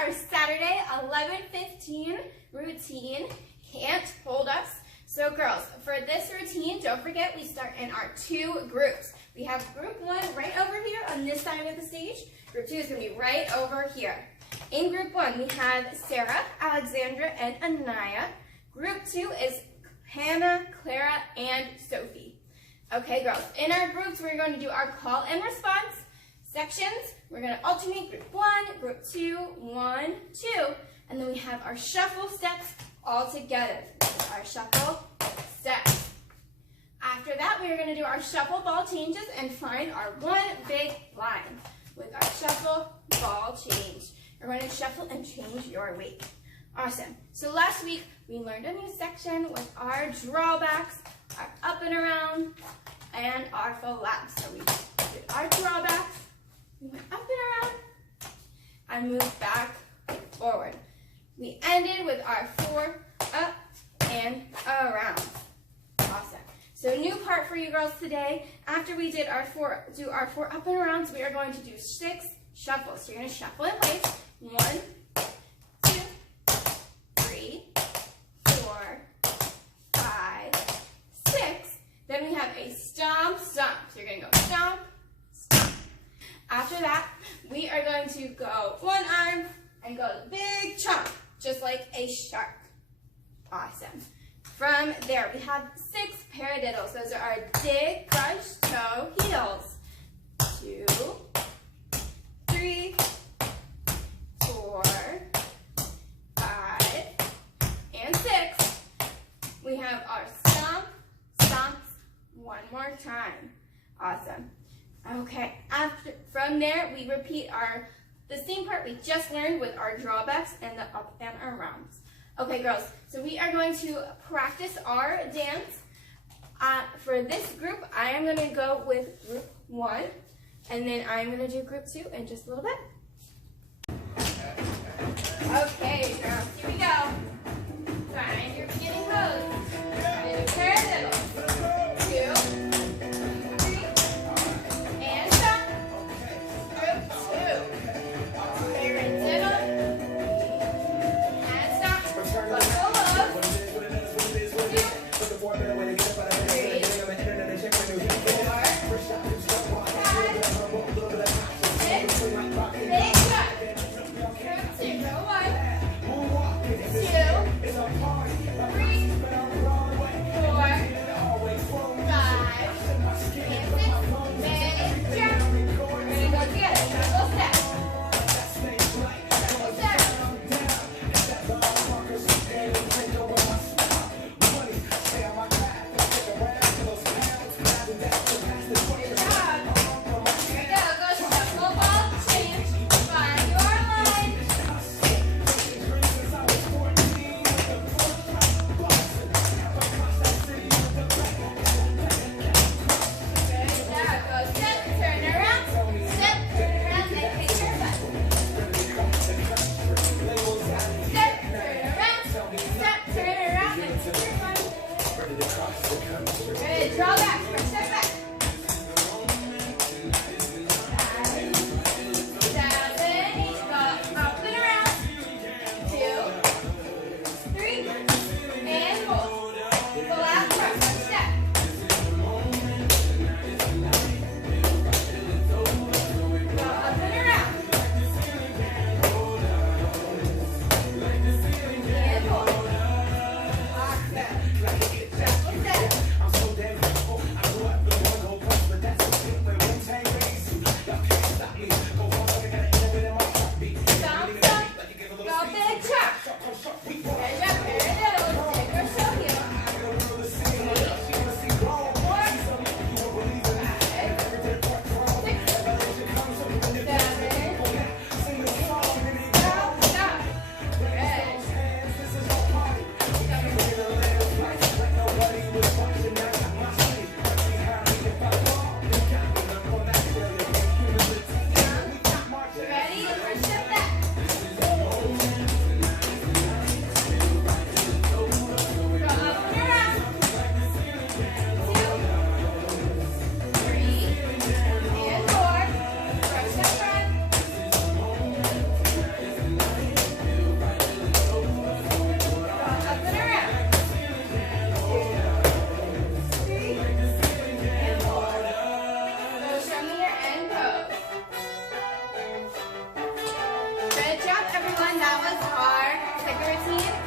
our Saturday 11:15 routine, Can't Hold Us. So girls, for this routine, don't forget we start in our two groups. We have group one right over here on this side of the stage. Group two is going to be right over here. In group one, we have Sarah, Alexandra, and Anaya. Group two is Hannah, Clara, and Sophie. Okay, girls, in our groups, we're going to do our call and response sections. We're going to alternate group one, group two, 1, 2, and then we have our shuffle steps all together. Our shuffle steps. After that, we are going to do our shuffle ball changes and find our one big line with our shuffle ball change. We're going to shuffle and change your weight. Awesome. So last week, we learned a new section with our drawbacks, our up and around, and our flaps. So we did our drawbacks, we went up and around, and moved back, forward. We ended with our 4 up and around. Awesome. So new part for you girls today. After we did our 4 up and arounds, we are going to do 6 shuffles. So you're going to shuffle in place. 1, 2, 3, 4, 5, 6. Then we have a stomp, stomp. So you're going to go stomp, stomp. After that, we are going to go one arm and go big chomp, just like a shark. Awesome. From there, we have 6 paradiddles. Those are our dig, crunch, toe, heels. 2, 3, 4, 5, and 6. We have our stomp, stomps, one more time. Awesome. Okay, from there, we repeat the same part we just learned with our drawbacks and the up and arounds. Okay, girls, so we are going to practice our dance. For this group, I am going to go with group 1, and then I'm going to do group 2 in just a little bit. Okay, girls, here we go. Find your beginning pose. We're going to do paradiddle. 2, that was our second routine.